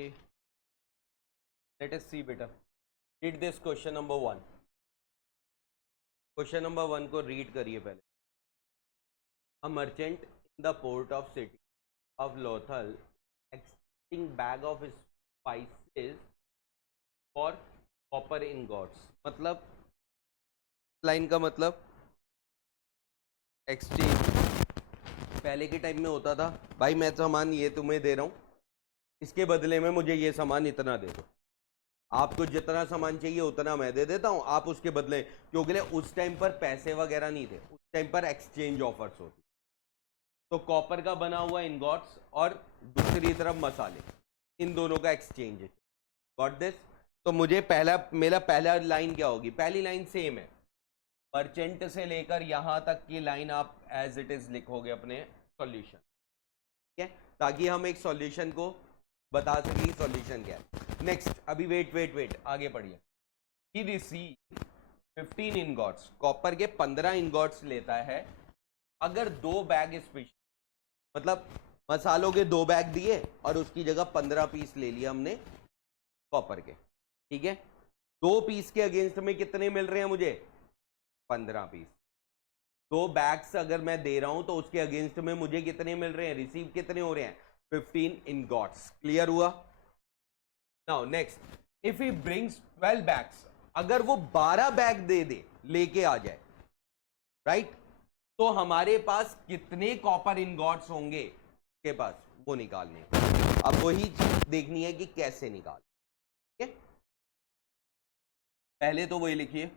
Okay, let us see beta. Read this question number 1. Question number 1 को read करिए पहले. A merchant in the port of city of Lothal exchanging bag of spices for copper ingots. मतलब line का मतलब exchange पहले के time में होता था, भाई मैं सामान ये तुम्हें दे रहा हूँ, इसके बदले में मुझे ये सामान इतना दे दो, आपको जितना सामान चाहिए उतना मैं दे देता हूँ, आप उसके बदले, क्योंकि उस टाइम पर पैसे वगैरह नहीं थे, उस टाइम पर एक्सचेंज ऑफर्स होती, तो कॉपर का बना हुआ इनगॉट्स और दूसरी तरफ मसाले, इन दोनों का एक्सचेंज है. Got this? तो मुझे मेरा पहला लाइन क्या होगी? पहली लाइन सेम है, मर्चेंट से लेकर यहां तक की लाइन आप एज इट इज लिखोगे अपने सॉल्यूशन, ठीक है, ताकि हम एक सॉल्यूशन को बता सके सॉल्यूशन क्या है. नेक्स्ट, अभी वेट आगे पढ़िए. ही रिसीव 15 इनगॉट्स, कॉपर के 15 इनगॉट्स लेता है अगर 2 बैग स्पेशल, मतलब मसालों के 2 बैग दिए और उसकी जगह 15 पीस ले लिया हमने कॉपर के, ठीक है. 2 पीस के अगेंस्ट में कितने मिल रहे हैं मुझे? 15 पीस. 2 बैग्स अगर मैं दे रहा हूं तो उसके अगेंस्ट में मुझे कितने मिल रहे हैं? रिसीव कितने हो रहे हैं? 15 इनगॉट्स. क्लियर हुआ? Now next, if he brings 12 bags, अगर वो 12 बैग दे लेके आ जाए, राइट, तो हमारे पास कितने कॉपर इनगॉट्स होंगे के पास, वो निकालने. अब वही चीज देखनी है कि कैसे निकाल, ठीक है. पहले तो वही लिखिए,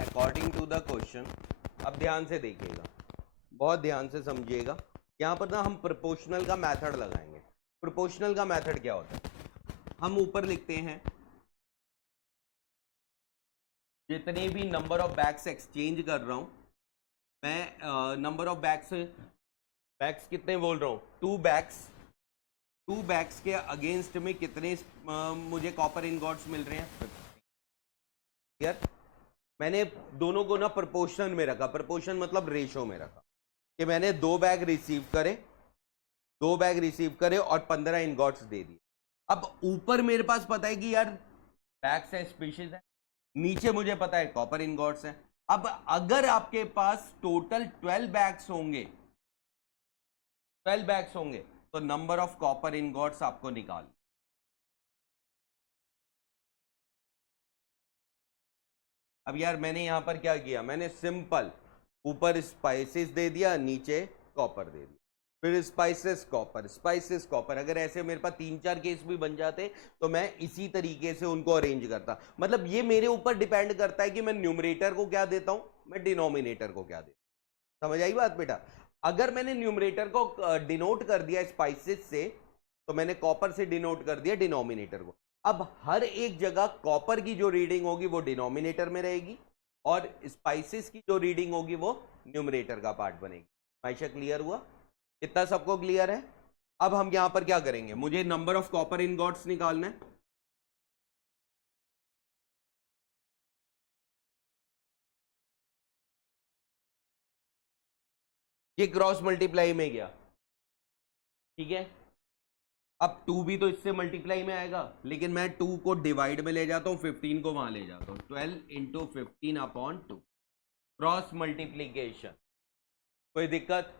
अकॉर्डिंग टू द क्वेश्चन. अब ध्यान से देखिएगा, बहुत ध्यान से समझिएगा. यहां पर ना हम प्रोपोर्शनल का मेथड लगाएंगे. प्रोपोर्शनल का मेथड क्या होता है? हम ऊपर लिखते हैं जितने भी नंबर ऑफ बैग्स एक्सचेंज कर रहा हूं मैं, नंबर ऑफ बैग्स कितने बोल रहा हूं? 2 बैग्स. 2 बैग्स के अगेंस्ट में कितने मुझे कॉपर इनगॉट्स मिल रहे हैं? यार मैंने दोनों को ना प्रोपोर्शन में रखा, प्रोपोर्शन मतलब रेशो में रखा, कि मैंने 2 बैग रिसीव करे, 2 बैग रिसीव करे और 15 इनगॉट्स दे दिए. अब ऊपर मेरे पास पता है कि यार बैग्स है, स्पीशीज है, नीचे मुझे पता है कॉपर इनगॉट्स है. अब अगर आपके पास टोटल 12 बैग्स होंगे, 12 बैग्स होंगे, तो नंबर ऑफ कॉपर इनगॉट्स आपको निकाल. अब यार मैंने यहां पर क्या किया? मैंने सिंपल ऊपर स्पाइसेस दे दिया, नीचे कॉपर दे दिया, फिर स्पाइसेस कॉपर, स्पाइसेस कॉपर. अगर ऐसे मेरे पास 3-4 केस भी बन जाते तो मैं इसी तरीके से उनको अरेंज करता. मतलब ये मेरे ऊपर डिपेंड करता है कि मैं न्यूमरेटर को क्या देता हूं, मैं डिनोमिनेटर को क्या देता हूं. समझ आई बात बेटा? अगर मैंने न्यूमरेटर को डिनोट कर दिया स्पाइसेस से, तो मैंने कॉपर से डिनोट कर दिया डिनोमिनेटर को. अब हर एक जगह कॉपर की जो रीडिंग होगी वो डिनोमिनेटर में रहेगी और स्पाइसेस की जो रीडिंग होगी वो न्यूमरेटर का पार्ट बनेगी. हमेशा क्लियर हुआ? इतना सबको क्लियर है? अब हम यहां पर क्या करेंगे? मुझे नंबर ऑफ कॉपर इनगॉट्स निकालना है. ये क्रॉस मल्टीप्लाई में गया, ठीक है. अब 2 भी तो इससे मल्टीप्लाई में आएगा, लेकिन मैं 2 को डिवाइड में ले जाता हूं, 15 को वहां ले जाता हूं. 12 इंटू 15 अपॉन 2, क्रॉस मल्टीप्लीकेशन. कोई दिक्कत?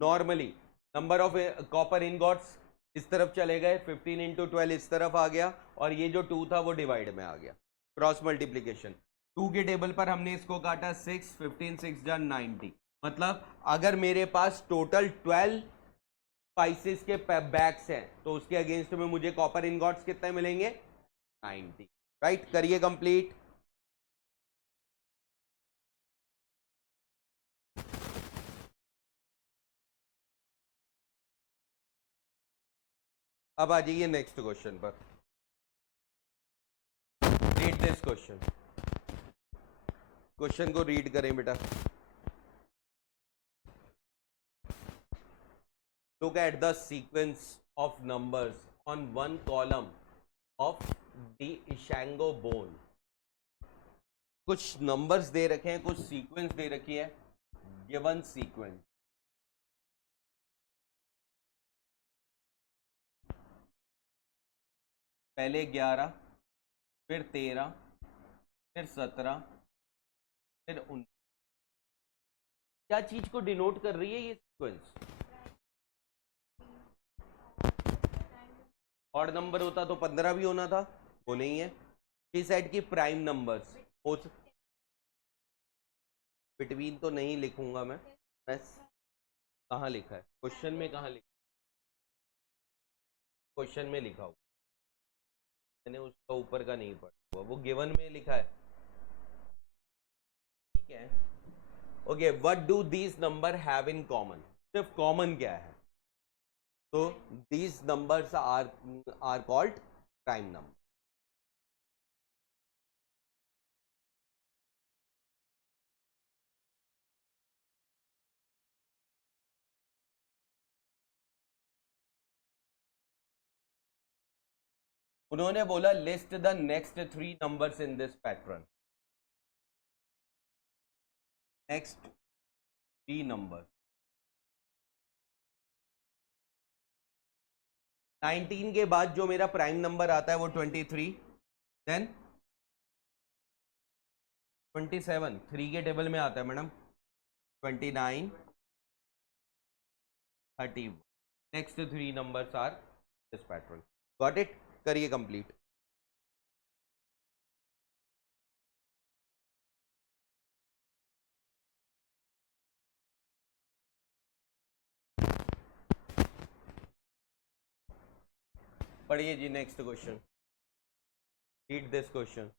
Normally number of copper ingots इस तरफ चले गए, 15 इंटू 12 इस तरफ आ गया, और ये जो 2 था वो डिवाइड में आ गया. Cross multiplication. 2 के टेबल पर हमने इसको काटा 6, 15 6 जा 90. मतलब अगर मेरे पास टोटल 12 स्पाइसेस के बैग्स हैं तो उसके अगेंस्ट में मुझे कॉपर इनगॉट्स कितने मिलेंगे? 90. राइट, करिए कंप्लीट. अब आ जाइए नेक्स्ट क्वेश्चन पर। रीड दिस क्वेश्चन, क्वेश्चन को रीड करें बेटा। Look at the sequence of numbers on one column of the Ishango bone. कुछ नंबर्स दे रखे हैं, कुछ सीक्वेंस दे रखी है। गिवन सीक्वेंस, पहले 11, फिर 13, फिर 17, फिर 19। क्या चीज को डिनोट कर रही है ये सीक्वेंस? ऑड नंबर होता तो 15 भी होना था, वो नहीं है। शी सेड की प्राइम नंबर्स हो, बिटवीन तो नहीं लिखूंगा मैं, बस कहाँ लिखा है क्वेश्चन में, कहाँ लिखा, क्वेश्चन में लिखा हुआ, मैंने उसका ऊपर का नहीं पढ़ा हुआ, वो गिवन में लिखा है। ठीक है, okay. What do these number have in common? सिर्फ कॉमन क्या है? तो these numbers are called prime number. उन्होंने बोला list the next 3 numbers in this pattern. Next 3 number, 19 के बाद जो मेरा प्राइम नंबर आता है वो 23, देन 27, 3 के टेबल में आता है madam, 29, 30। Next 3 numbers are this pattern. Got it? करिए कंप्लीट। पढ़िए जी next question. Read this question.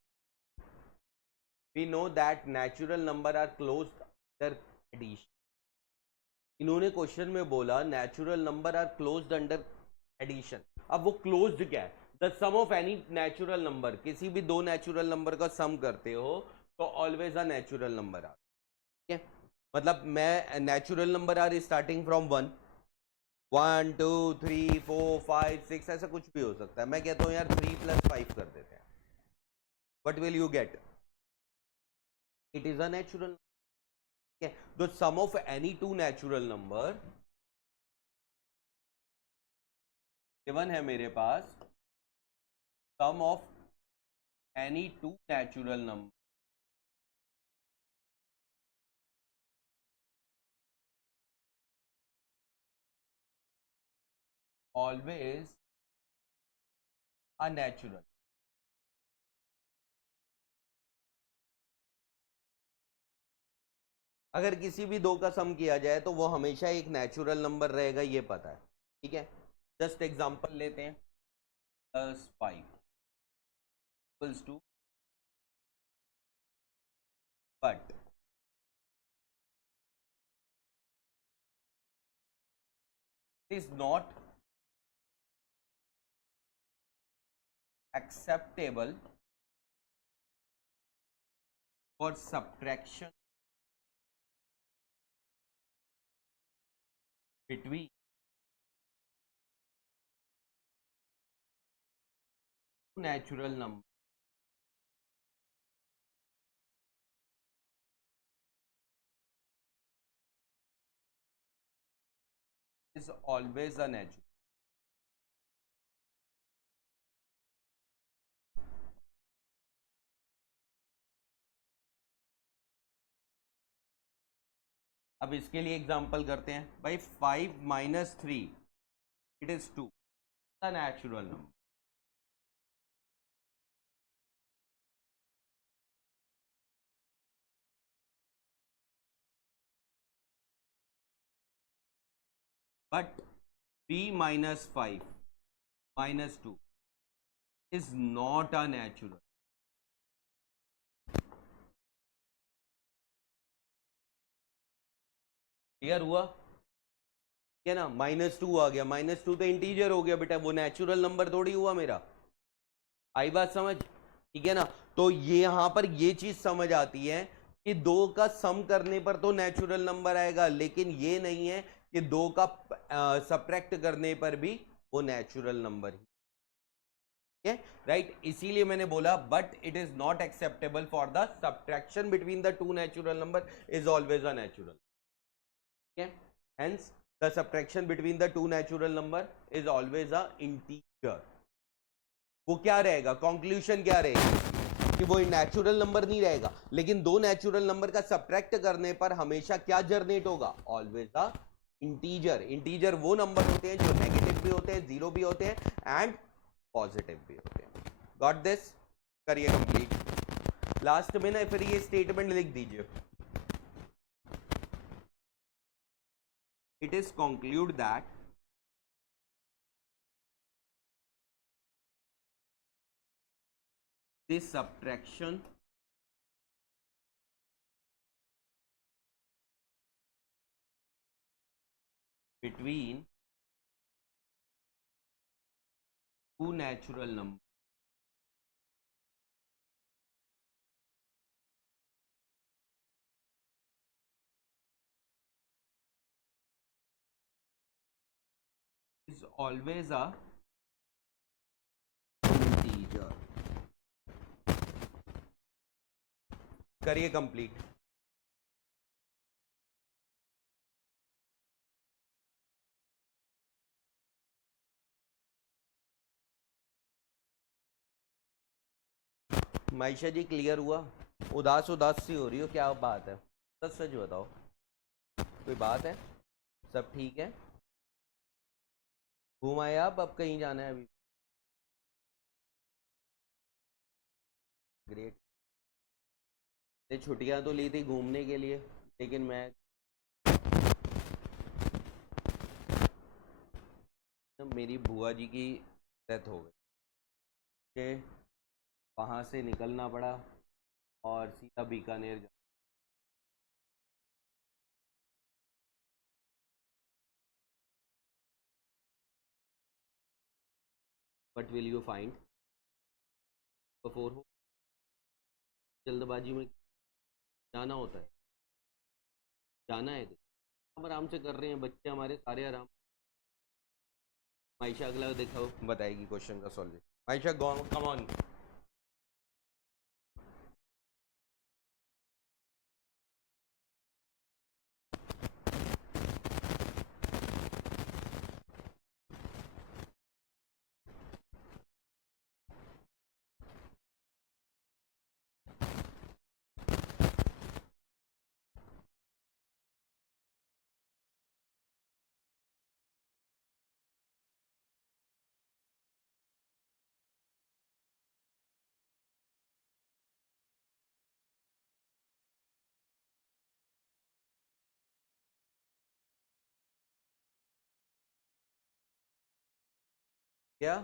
We know that natural number are closed under addition. इन्होंने क्वेश्चन में बोला natural number are closed under addition. अब वो क्लोज्ड क्या है? The sum of any natural number, किसी भी दो नेचुरल नंबर का सम करते हो तो ऑलवेज अ नेचुरल नंबर आ। ठीक है, मतलब मैं natural number are starting from 1, 1 2 3 4 5 6, ऐसा कुछ भी हो सकता है। मैं कहता हूँ यार 3 + 5 कर देते हैं। What will you get? It is a natural. The sum of any two natural number given है मेरे पास, sum of any two natural number always a natural. अगर किसी भी दो का सम किया जाए तो वो हमेशा एक नेचुरल नंबर रहेगा, ये पता है। ठीक है, जस्ट एग्जांपल लेते हैं। +5 equals to, but is not acceptable for subtraction between natural number is always a natural। अब इसके लिए एग्जांपल करते हैं भाई। 5 - 3 it is 2, a natural number। but 3 - 5 - 2 is not a natural। Clear हुआ? है ना, -2 आ गया, -2 तो इंटीजर हो गया बेटा, वो नेचुरल नंबर थोड़ी हुआ मेरा। आई बात समझ? ठीक है ना। तो ये यहां पर ये चीज समझ आती है कि 2 का सम करने पर तो नेचुरल नंबर आएगा, लेकिन ये नहीं है कि 2 का सब्ट्रैक्ट करने पर भी वो नेचुरल नंबर ही है, राइट। इसीलिए मैंने बोला but it is not acceptable for the subtraction between the two natural number is always a natural, ठीक है। Hence the subtraction between the two natural number is always a integer. वो क्या रहेगा, conclusion क्या रहेगी कि वो नेचुरल नंबर नहीं रहेगा, लेकिन दो नेचुरल नंबर का सब्ट्रैक्ट करने पर हमेशा क्या जनरेट होगा, ऑलवेज अ इंटीजर। इंटीजर वो नंबर होते हैं जो नेगेटिव भी होते हैं, जीरो भी होते हैं एंड पॉजिटिव भी होते हैं। Got this? करिए कंप्लीट। लास्ट में ना फिर ये स्टेटमेंट लिख दीजिए, it is conclude that this subtraction between two natural numbers is always a integer। करिए कंप्लीट। माइशा जी क्लियर हुआ? उदास उदास सी हो रही हो, क्या बात है? सच सच बताओ, कोई बात है? सब ठीक है? घूम आए आप? अब कहीं जाना है अभी? ग्रेट। ये छुट्टियां तो ली थी घूमने के लिए, लेकिन मैं मेरी बुआ जी की डेथ हो गई, मुझे वहाँ से निकलना पड़ा और सीधा Bikaner. But will you find before हो, जल्दबाजी में जाना होता है, जाना है तो हम आराम से कर रहे हैं, बच्चे हमारे सारे आराम। माइशा अगला देखो बताएगी क्वेश्चन का सॉल्व। Maisha come on. क्या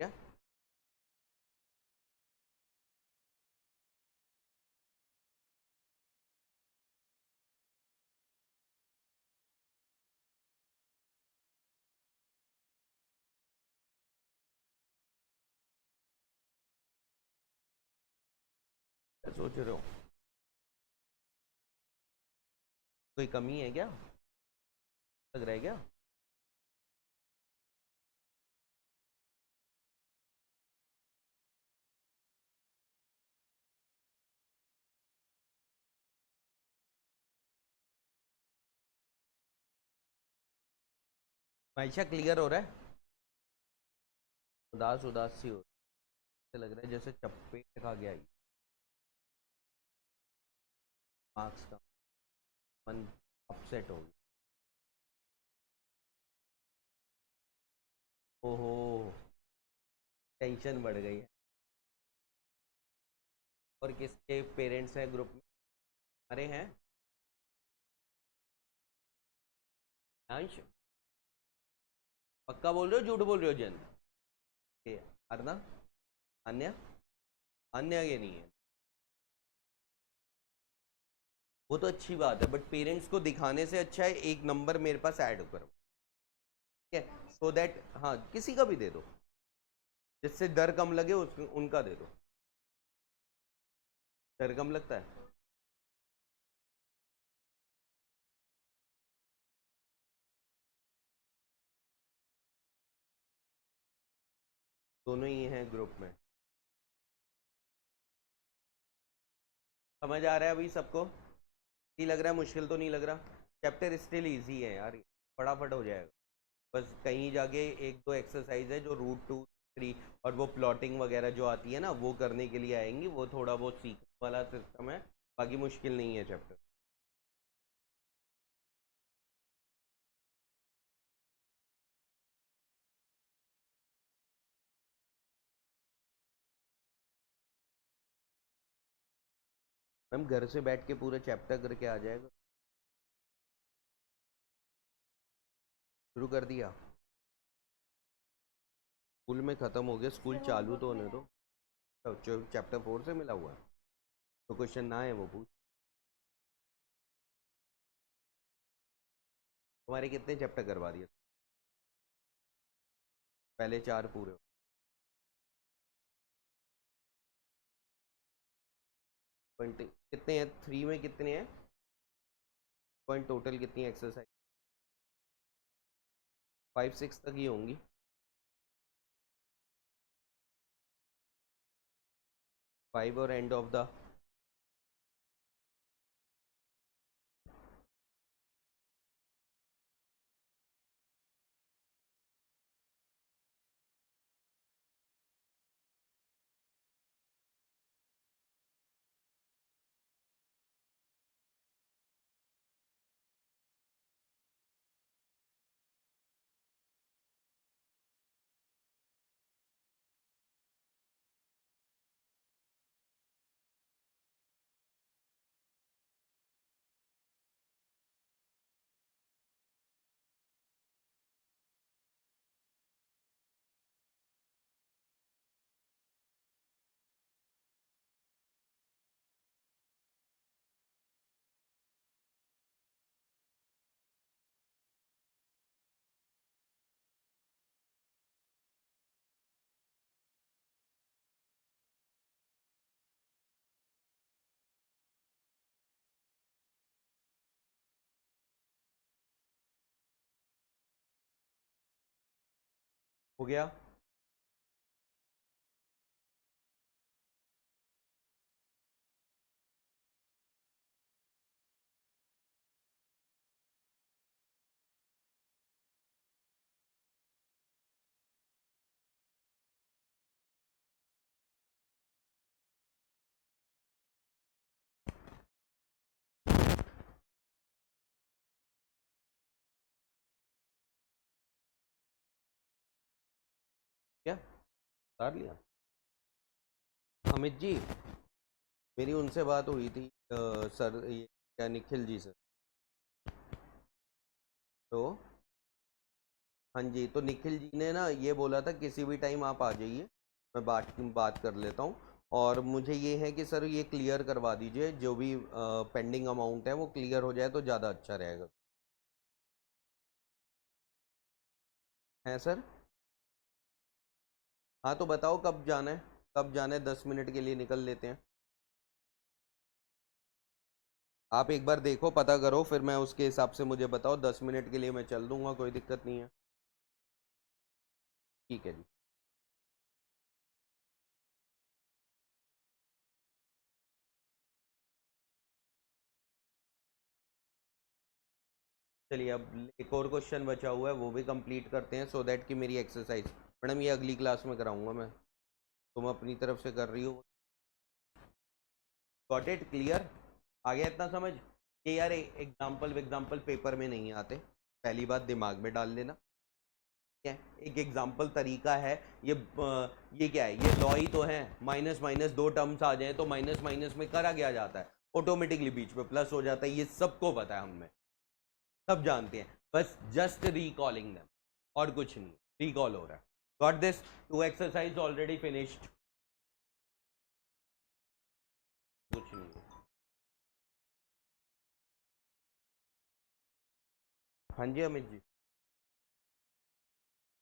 क्या क्या सोच रहे हो? कोई कमी है क्या, लग रहा है क्या? माइशा क्लियर हो रहा है? उदास उदास सी हो रही है, लग रहा है जैसे चपेट खा गया, मार्क्स का मन अपसेट हो गया। ओहो, टेंशन बढ़ गई है। और किसके पेरेंट्स हैं ग्रुप में? अरे हैं अंश? पक्का बोल रहे हो झूठ बोल रहे हो जन? अर्ना अन्य अन्य ये नहीं है, वो तो अच्छी बात है, बट पेरेंट्स को दिखाने से अच्छा है एक नंबर मेरे पास ऐड करो, ठीक है, सो दैट हाँ किसी का भी दे दो, जिससे डर कम लगे उनका दे दो। डर कम लगता है? दोनों ही हैं ग्रुप में। समझ आ रहा है अभी सबको? नहीं लग रहा है, मुश्किल तो नहीं लग रहा? चैप्टर स्टिल इजी है यार, फटाफट हो जाएगा। बस कहीं जाके एक दो एक्सरसाइज है जो रूट 2 3 और वो प्लॉटिंग वगैरह जो आती है ना, वो करने के लिए आएंगी, वो थोड़ा बहुत सीखने वाला सिस्टम है, बाकी मुश्किल नहीं है चैप्टर। मैम घर से बैठ के पूरा चैप्टर करके आ जाएगा। शुरू कर दिया? स्कूल में ख़त्म हो गया, स्कूल चालू तो होने दो। चैप्टर 4 से मिला हुआ है, तो क्वेश्चन ना है वो पूछ। तुम्हारे कितने चैप्टर करवा दिए? पहले 4 पूरे। 20 कितने हैं? 3 में कितने हैं पॉइंट टोटल? कितनी एक्सरसाइज? 5 6 तक ही होंगी। 5 और एंड ऑफ द। हो गया? क्या उतार लिया? अमित जी, मेरी उनसे बात हुई थी, सर ये क्या निखिल जी से। तो हाँ जी, तो निखिल जी ने ना ये बोला था किसी भी टाइम आप आ जाइए, मैं बात कर लेता हूँ। और मुझे ये है कि सर ये क्लियर करवा दीजिए, जो भी पेंडिंग अमाउंट है वो क्लियर हो जाए तो ज़्यादा अच्छा रहेगा। है सर? हाँ तो बताओ कब जाना है, कब जाना है, 10 मिनट के लिए निकल लेते हैं। आप एक बार देखो, पता करो, फिर मैं उसके हिसाब से मुझे बताओ, 10 मिनट के लिए मैं चल दूंगा, कोई दिक्कत नहीं है। ठीक है जी। चलिए अब एक और क्वेश्चन बचा हुआ है, वो भी कंप्लीट करते हैं, सो दैट कि मेरी एक्सरसाइज, मैडम ये अगली क्लास में कराऊंगा मैं, तुम अपनी तरफ से कर रही हो। Got it? क्लियर? आ गया इतना समझ कि यार एग्जाम्पल एग्जाम्पल पेपर में नहीं आते, पहली बात दिमाग में डाल लेना। ठीक है, एक एग्जाम्पल तरीका है ये क्या है, ये लॉ ही तो है, माइनस माइनस दो टर्म्स आ जाए तो माइनस माइनस में करा क्या जाता है, ऑटोमेटिकली बीच में प्लस हो जाता है, ये सबको पता है, हमें सब जानते हैं, बस जस्ट रिकॉलिंग देम, और कुछ नहीं, रिकॉल हो रहा है। Got this? 2 exercise already finished. कुछ नहीं। हाँ जी अमित जी।